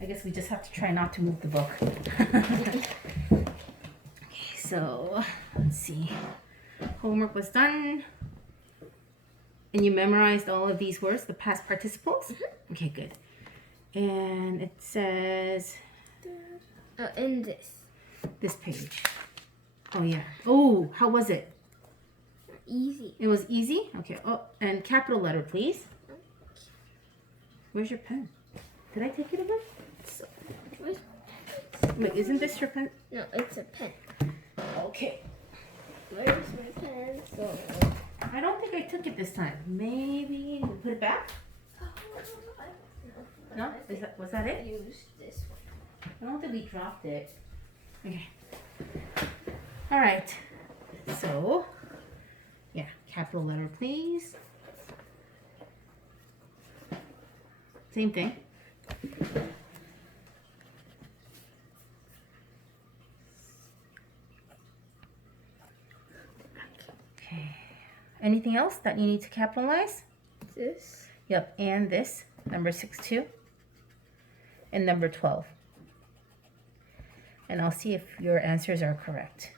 I guess we just have to try not to move the book. Okay, so let's see. Homework was done. And you memorized all of these words, the past participles? Mm-hmm. Okay, good. And it says... in this page. Oh, yeah. Oh, how was it? Easy. It was easy? Okay. Oh, and capital letter, please. Where's your pen? Did I take it again? Wait, isn't this your pen? No, it's a pen. Okay. Where's my pencil? I don't think I took it this time. Maybe we put it back? No? Was that it? Use this one. I don't think we dropped it. Okay. All right. So, yeah, capital letter, please. Same thing. Okay. Anything else that you need to capitalize? This. Yep, and this, number 6-2, and number 12. And I'll see if your answers are correct.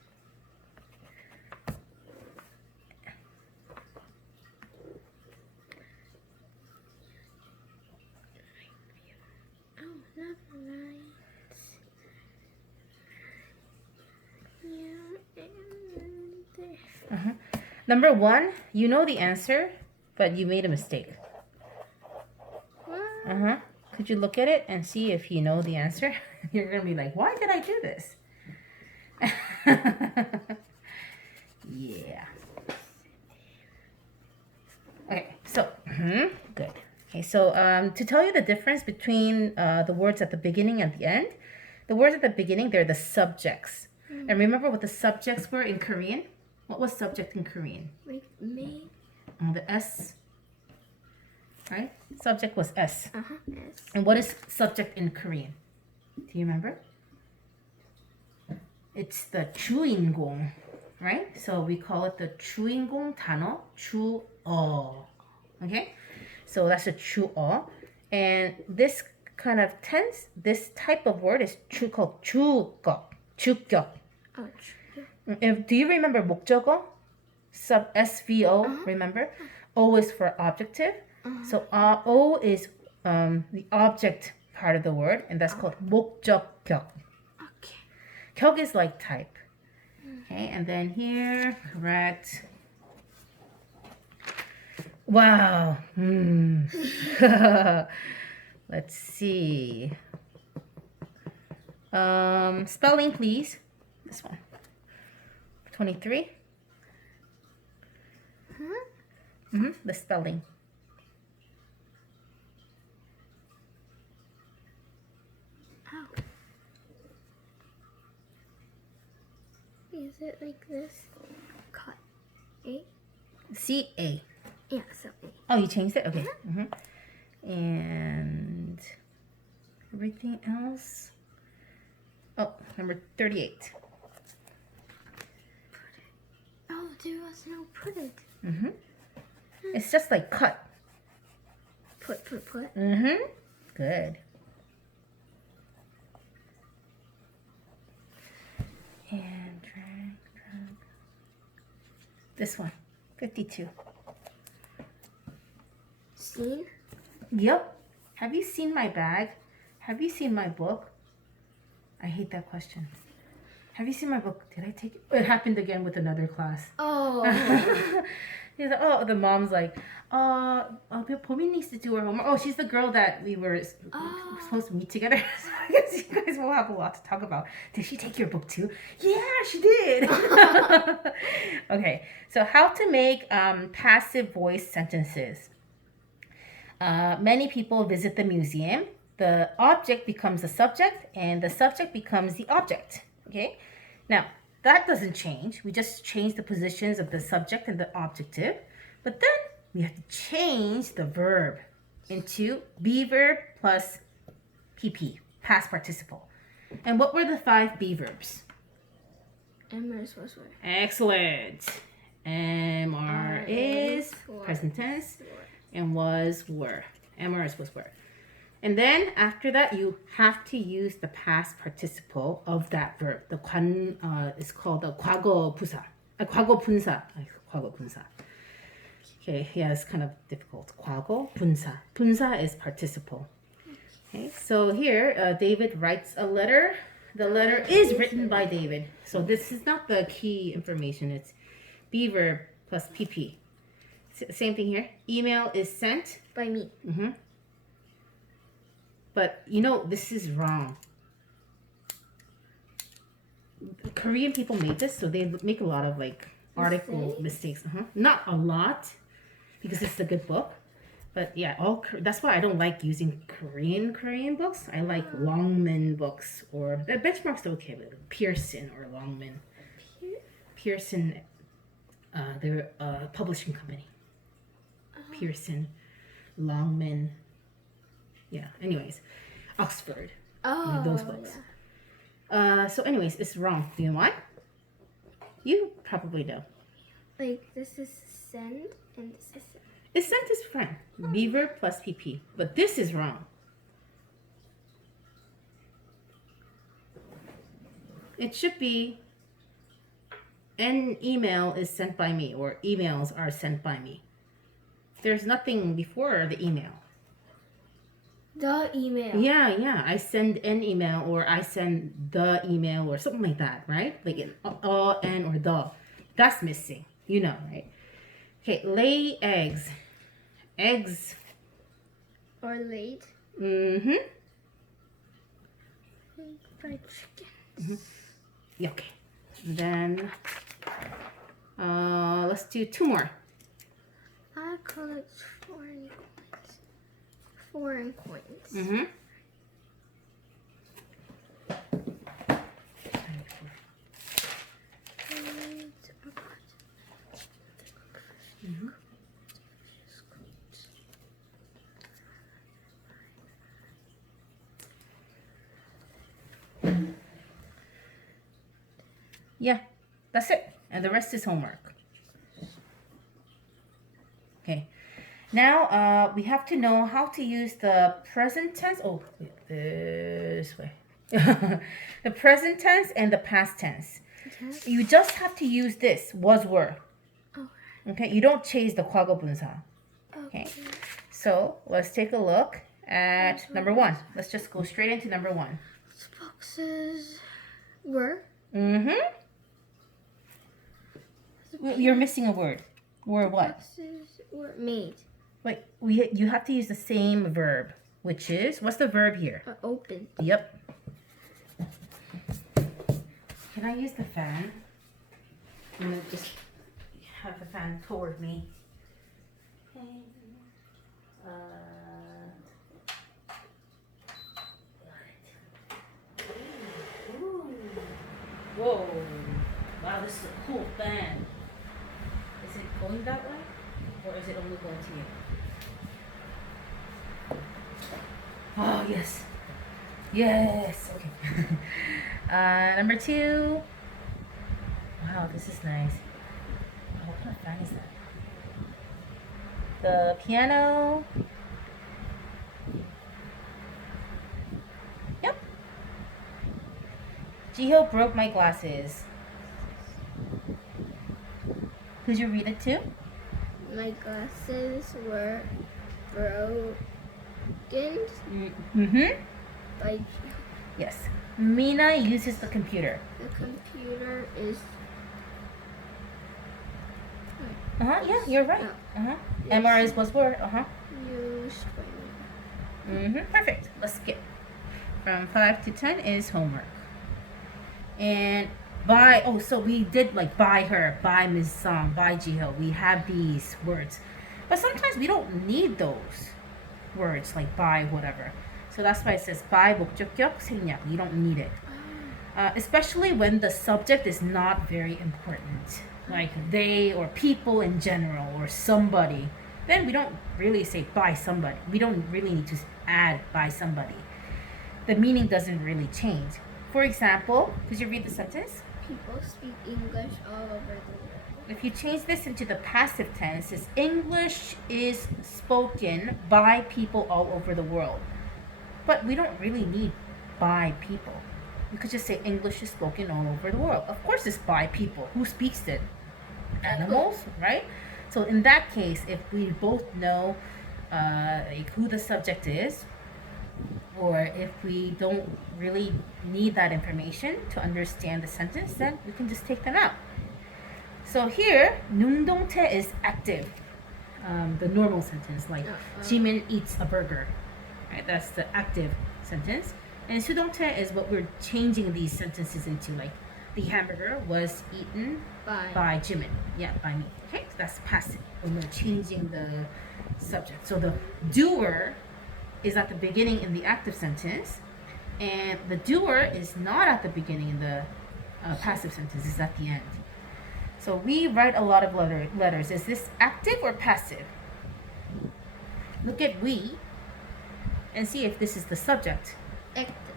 Oh, not right. Yeah, and this. Uh-huh. Number 1, you know the answer, but you made a mistake. What? Uh-huh. Could you look at it and see if you know the answer? You're going to be like, why did I do this? Yeah. Okay, so, good. Okay, so to tell you the difference between the words at the beginning and the end, the words at the beginning, they're the subjects. And remember what the subjects were in Korean? What was subject in Korean? Like me. The S, right? Subject was S. Yes. And what is subject in Korean? Do you remember? It's the 주인공, right? So we call it the 주인공 단어, 주어. Okay? So that's a 주어. And this kind of tense, this type of word is called 주격. 주격. Oh, Do you remember 목적어? Sub SVO, remember? O is for objective. So O is the object part of the word, and that's called 목적격. okay. 격 is like type. Okay, and then here, correct. Wow. Let's see. Spelling, please. This one. 23. The spelling. Oh. Is it like this? Cut. A? C-A. Yeah, so A. Oh, you changed it? Okay. And everything else. Oh, number 38. Oh, there was no put it. It's just like cut. Put. Good. And drag. This one, 52. Seen? Yep. Have you seen my bag? Have you seen my book? I hate that question. Have you seen my book? Did I take it? It happened again with another class. Oh. He's like, oh, the mom's like, Pomi needs to do her homework. Oh, she's the girl that we were supposed to meet together. So I guess you guys will have a lot to talk about. Did she take your book too? Yeah, she did. Okay, so how to make passive voice sentences. Many people visit the museum. The object becomes the subject, and the subject becomes the object. Okay, now that doesn't change. We just change the positions of the subject and the objective. But then we have to change the verb into be verb plus PP, past participle. And what were the 5 be verbs? Emma's was where? Excellent. Am is present tense and was were. Am is was were. And then after that, you have to use the past participle of that verb. The 관 is called the 과거 부사. 과거 분사. 과거 분사. Okay, yeah, it's kind of difficult. 과거 분사. 분사 is participle. Okay, so here David writes a letter. The letter is written by David. So this is not the key information. It's be verb plus PP. Same thing here. Email is sent by me. Mm-hmm. But you know, this is wrong. Korean people made this, so they make a lot of like article mistakes. Not a lot, because it's a good book. But yeah, that's why I don't like using Korean books. I like Longman books, or the Benchmark's okay, but Pearson or Longman. Pearson, they're a publishing company. Pearson, Longman. Yeah, anyways, Oxford. Oh, those books. Yeah. So anyways, it's wrong. Do you know why? You probably know. Like this is send and this is send. It's sent is friend. Be verb plus PP. But this is wrong. It should be an email is sent by me, or emails are sent by me. There's nothing before the email. The email. Yeah. I send an email, or I send the email, or something like that, right? Like an and or the. That's missing. You know, right? Okay, lay eggs. Eggs. Or late. Mm-hmm. Fried chicken. Mm-hmm. Yeah, okay. And then let's do 2 more. I collect foreign coins. Foreign coins. Mm-hmm. Mm-hmm. Yeah, that's it. And the rest is homework. Okay. Now we have to know how to use the present tense. Oh, wait, this way. The present tense and the past tense. Okay. You just have to use this, was, were. Okay, you don't change the 과거 분사. Okay. So let's take a look at number 1. Let's just go straight into number 1. Boxes were. Mm-hmm. You're missing a word. Were what? Boxes were made. Wait, you have to use the same verb, which is, what's the verb here? Open. Yep. Can I use the fan? I'm gonna just have the fan toward me. Okay. Ooh. Whoa. Wow, this is a cool fan. Is it going that way? Or is it only going to you? Oh, yes. Yes. Okay. Number 2. Wow, this is nice. Oh, what kind of fan is that? The piano. Yep. Jiho broke my glasses. Could you read it too? My glasses were broken. Mm-hmm. By Yes. Mina uses the computer. the computer is. Yeah, you're right. MR is was were. Used by me. Perfect. Let's skip. From 5 to 10 is homework. And by, so we did like by her, by Ms. Song, by Jiho. We have these words. But sometimes we don't need those words like by whatever. So that's why it says by 목적격 생략. You don't need it. Especially when the subject is not very important. Like they or people in general or somebody. Then we don't really say by somebody. We don't really need to add by somebody. The meaning doesn't really change. For example, could you read the sentence? People speak English all over the world. If you change this into the passive tense, it's English is spoken by people all over the world. But we don't really need by people. You could just say English is spoken all over the world. Of course, it's by people. Who speaks it? Animals, right? So in that case, if we both know like who the subject is, or if we don't really need that information to understand the sentence, then we can just take them out. So here, 능동태 is active. The normal sentence, like Jimin eats a burger. Right? That's the active sentence. And 수동태 is what we're changing these sentences into, like the hamburger was eaten by Jimin. Yeah, by me. Okay, so that's passive when we're changing the subject. So the doer is at the beginning in the active sentence, and the doer is not at the beginning in the passive sentence, it's at the end. So we write a lot of letters. Is this active or passive? Look at we and see if this is the subject. Active.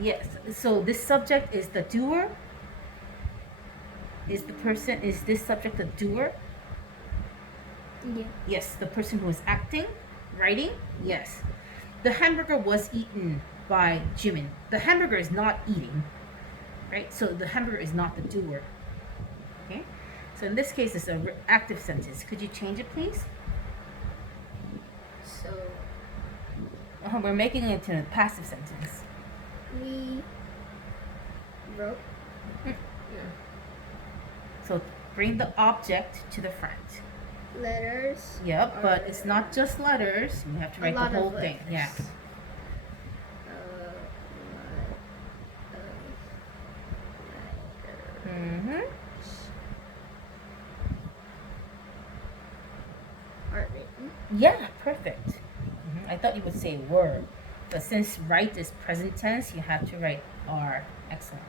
Yes. So this subject is the doer. Is this subject the doer? Yeah. Yes, the person who is acting, writing. Yes. The hamburger was eaten by Jimin. The hamburger is not eating, right? So the hamburger is not the doer. Okay. So in this case, it's an active sentence. Could you change it, please? So We're making it into a passive sentence. we wrote. So bring the object to the front. Letters. Yep, but it's not just letters. You have to write the lot of whole thing. letters. Yeah. Mm-hmm. Are written. Yeah, perfect. I thought you would say were, but since write is present tense, you have to write are. Excellent.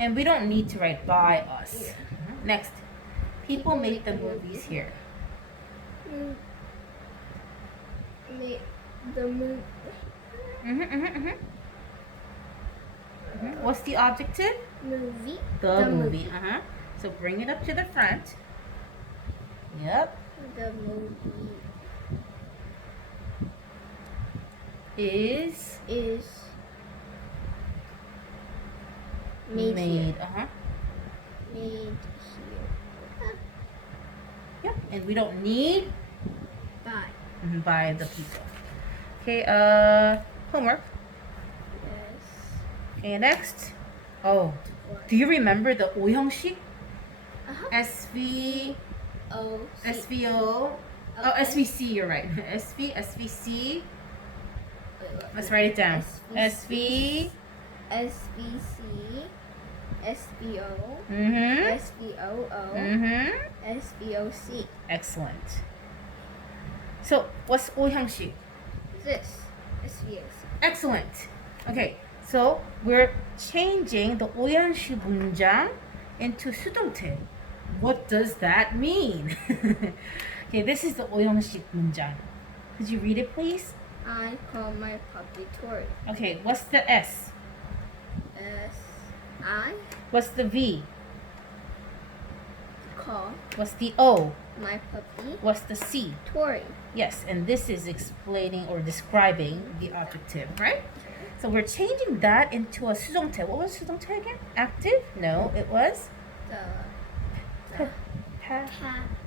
And we don't need to write by us. Yeah. Next, people make the movies here. Make the movie. What's the adjective? Movie. The movie. So bring it up to the front. Yep. The movie Is made here. Made here. Yep. And we don't need by the people. Okay. Homework. Yes. Okay. Next. Oh, do you remember the 오형식? SV. O. SVO. Oh, SVC. You're right. SVC. Let's write it down. SV. SVC. SVO. SVOO. SVOC. Excellent. So, what's 오형식? This. SVOC. Excellent. Okay, so we're changing the 오형식 문장 into 수동태. What does that mean? Okay, this is the 오형식 문장. Could you read it, please? I call my puppy Tori. Okay, what's the S? I What's the V? call What's the O? my puppy What's the C? Tori. Yes, and this is explaining or describing the adjective, right? So we're changing that into a 수동태. What was 수동태 again? Active? No, it was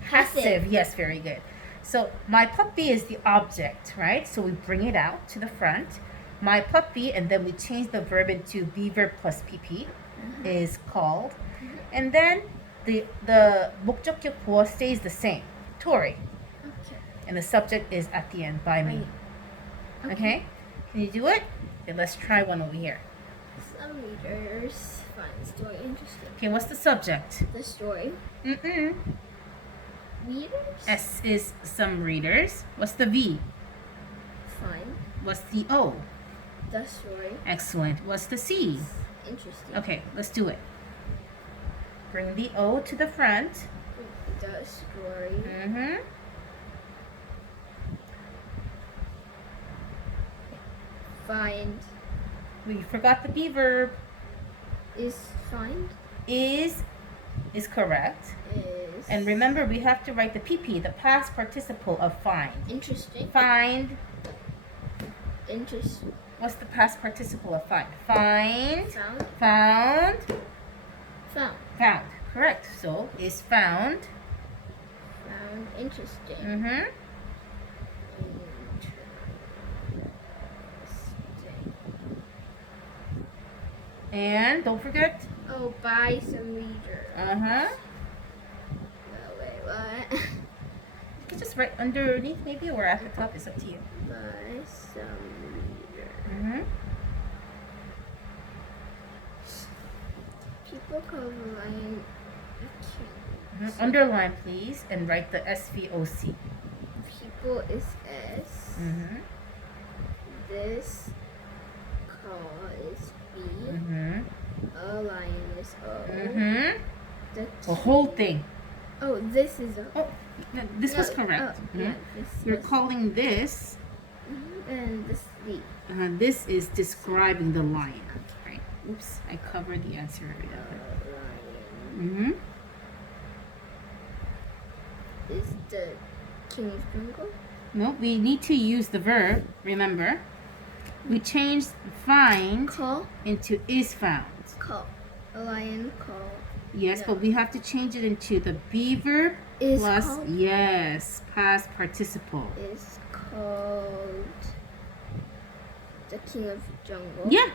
passive. Yes, very good. So my puppy is the object, right? So we bring it out to the front. My puppy, and then we change the verb into be verb plus pp is called. And then the 목적격 보어 stays the same. Tori. Okay. And the subject is at the end by me. Okay? Can you do it? Okay, let's try one over here. Some readers find the story interesting. Okay, what's the subject? The story. Readers? S is some readers. What's the V? Fine. What's the O? The story. Excellent. What's the C? Interesting. Okay, let's do it. Bring the O to the front. The story. Find. We forgot the be verb. Is find. Is correct. Is. And remember, we have to write the PP, the past participle of find. Interesting. Find Interesting. What's the past participle of find? Find. Found. Found. Found. Found. Correct. So is found. Found interesting. Mm-hmm. Interesting. And don't forget. Oh, buy some leader. Uh-huh. No, wait, what? You can just write underneath maybe or at the top. It's up to you. Buy some leader. Mm-hmm. People call the lion a king. Underline please and write the SVOC. People is S. Mm-hmm. This call is B. Mm-hmm. A lion is O. Mm-hmm. The The whole thing. Oh, this is O. Oh, no, this was No, correct. Oh, yeah, this You're was- calling this. And this D. This is describing the lion. Right. Oops, I covered the answer. Lion Mm-hmm. is the king of jungle. No, we need to use the verb. Remember, we changed find Call. into is found. Call. A lion call. Yes, No. but we have to change it into the be verb Is plus called. yes, past participle. Is called the king of jungle. Yeah.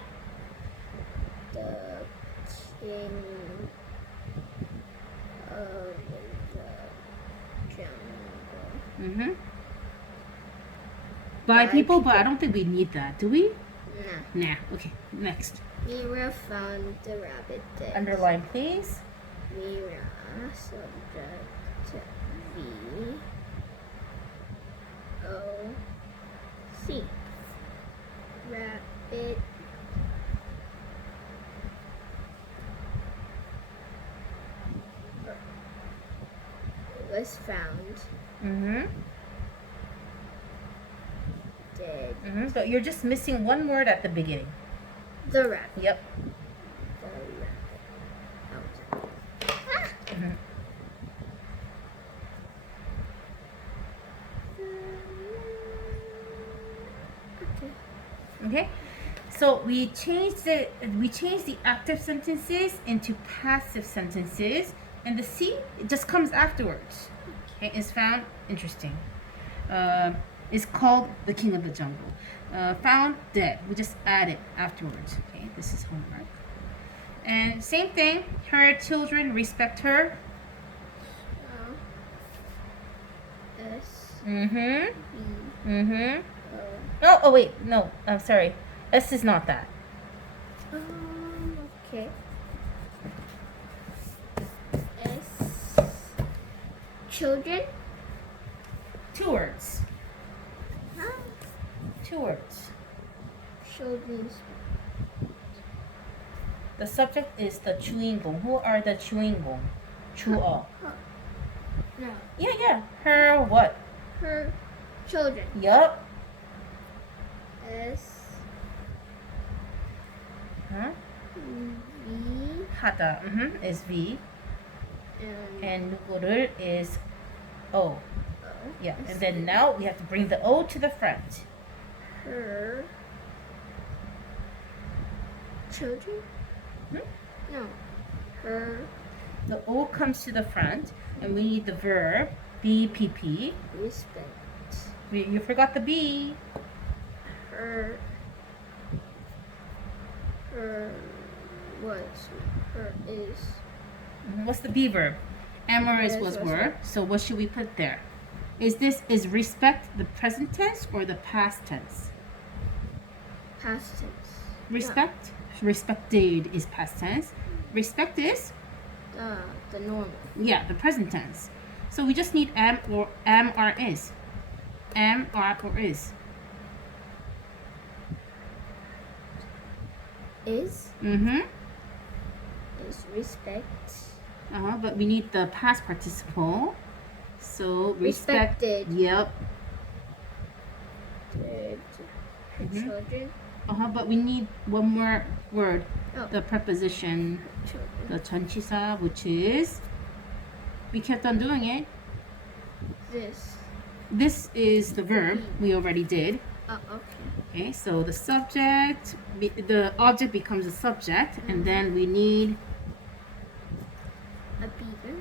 The king of the jungle. Mm-hmm. By By people, but I don't think we need that, do we? Nah. Nah. Okay. Next. Mira found the rabbit dead. Underline, please. Mira subject V O C. Rabbit was found Mm-hmm. dead. Mm-hmm. But you're just missing one word at the beginning. The rabbit. Yep. The rabbit. Oh, Mhm. okay. Okay. So we changed the active sentences into passive sentences, and the C it just comes afterwards. Okay, is found interesting. Is called the king of the jungle. Found dead. We just add it afterwards. Okay, this is homework. And same thing. Her children respect her. S Mm-hmm. B Mm-hmm. O. Oh wait, no. I'm sorry. S is not that. Okay. S. Children. Two words. Huh? Two words. Children's. The subject is the 주인공. Who are the 주인공? 주어. No. Yeah. Her what? Her children. Yup. S. Huh? V. 하다. Is V. And And 누구를 is O. O. Yeah. And then now we have to bring the O to the front. Her children. Hmm? No. Her The O comes to the front, and we need the verb BPP. respect. You forgot the B. Her what? Her is What's the B verb? Am or is was was were. So what should we put there? Is respect the present tense or the past tense? past tense. Respect. Respected is past tense. Respect is The normal. the present tense. So we just need am or is. Am or is. Is respect. But we need the past participle. So respect. Respected. Yep. Her children. But we need one more word. Oh. The preposition. Children. The 전치사, which is. We kept on doing it. This. This is the verb we already did. Oh, okay. Okay, so the subject, the object becomes a subject, and then we need A beaver.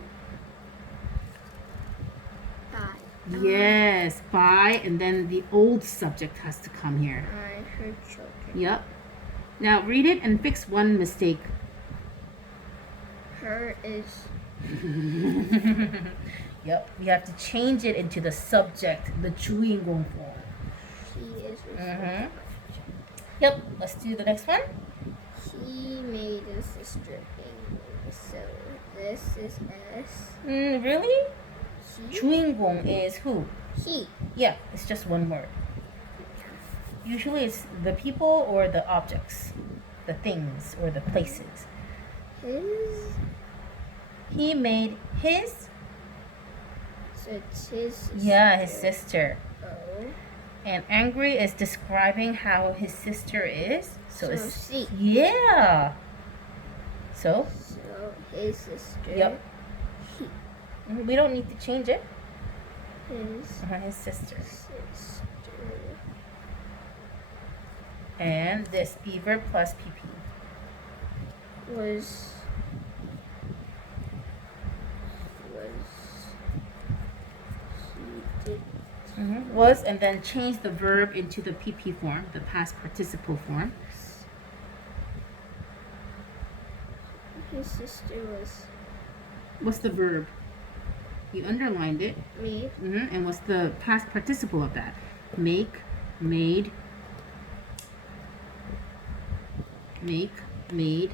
By. yes, by, and then the old subject has to come here. Her children. Yep. Now read it and fix one mistake. Her is. Yep. We have to change it into the subject, the 주인공 form. She is. Yep. Let's do the next one. He made a sister angry. So this is S. Really? He. 주인공 is who? He. Yeah, it's just one word. Usually it's the people or the objects, the things or the places. His. He made his, So it's his sister. yeah, his sister. Oh. And angry is describing how his sister is. So it's C. yeah. So So his sister. Yep. He. we don't need to change it. His His sister. sister And this beaver plus PP. was he did Was and then change the verb into the PP form, the past participle form. his sister was What's the verb? You underlined it. made And what's the past participle of that? Make, made, made. made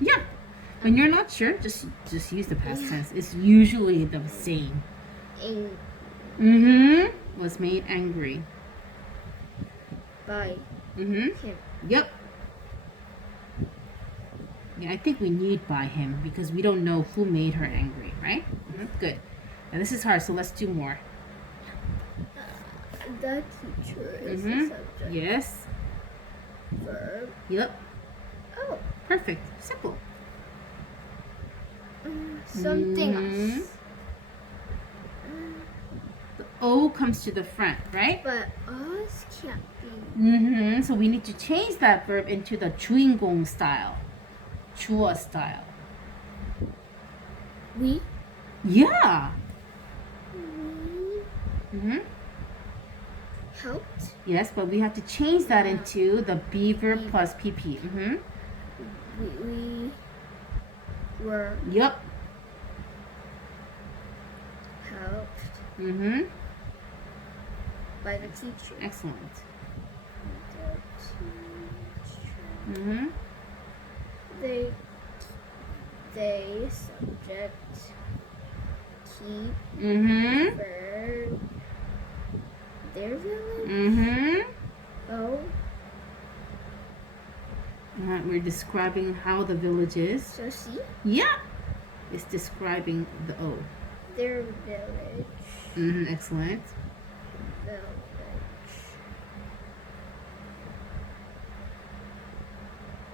Yeah. When you're not sure, just use the past tense. It's usually the same. in Was made angry. by Yep. him. Yeah, I think we need by him because we don't know who made her angry, right? Good. And this is hard, so let's do more. The teacher is the subject. Yes. Verb. Yep. Oh, Perfect. Simple. something else. The O comes to the front, right? But us can't be. So we need to change that verb into the 주인공 style. 주어 style. We. Yeah. We helped. Yes, but we have to change that into the beaver plus PP. We were Yep. helped by the teacher. Excellent. The teacher. They subject keep verb their village. Oh, We're describing how the village is. so see Yeah. It's describing the O. their village. Excellent. Village.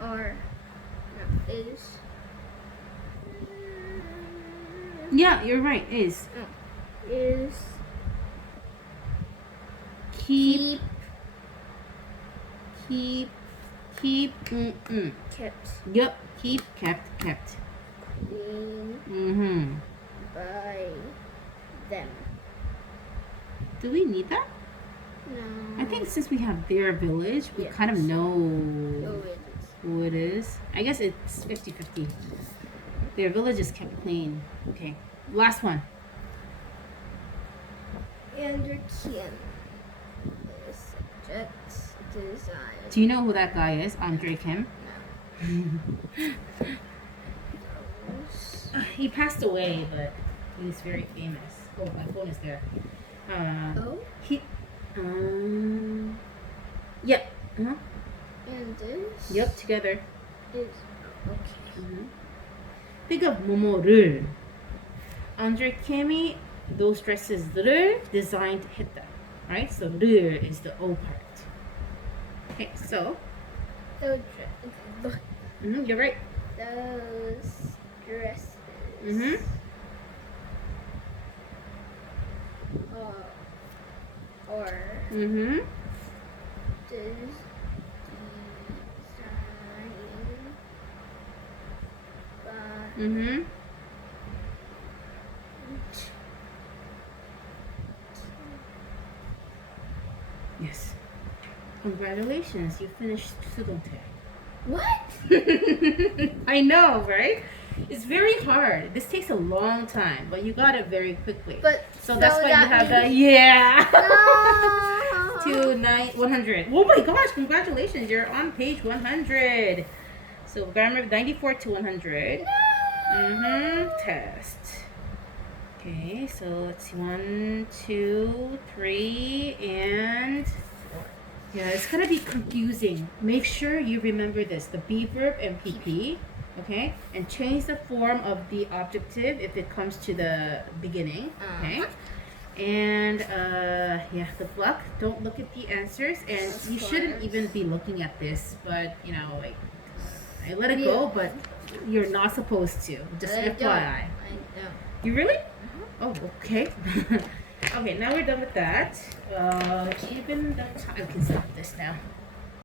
Or no, is. Yeah, you're right. Is Is keep kept Yep. Keep kept. clean by them. Do we need that? No. I think since we have their village, we Yes. kind of know Oh, it is. who it is. I guess it's 50-50. Their village is kept clean. Okay. Last one. And your Kim is subject design. Do you know who that guy is? Andre Kim. He passed away, but he was very famous. Oh, my phone is there. Oh, He. Yeah. and this Yep. Together. is okay. Think of 모모를. Andre Kim이 those dresses,를 designed 했다. Right? So 를 is the O part. Okay. So. Those You're right. those dresses. Or design. Mm-hmm. Yes. Congratulations, you finished 수동태. What? I know, right? It's very hard. This takes a long time, but you got it very quickly. But so that's why you that have the means- yeah. No. to 100. Oh my gosh, congratulations. You're on page 100. So grammar 94 to 100. Test. Okay, so let's see. 1, 2, 3, and yeah, it's gonna be confusing. Make sure you remember this: the be verb and PP. Okay, and change the form of the objective if it comes to the beginning. Okay, and yeah, good luck. Don't look at the answers, and you shouldn't even be looking at this. But you know, like I let it go, but you're not supposed to. Just FYI. I know. You really? Oh, okay. Okay, now we're done with that. Even the time. I can stop this now.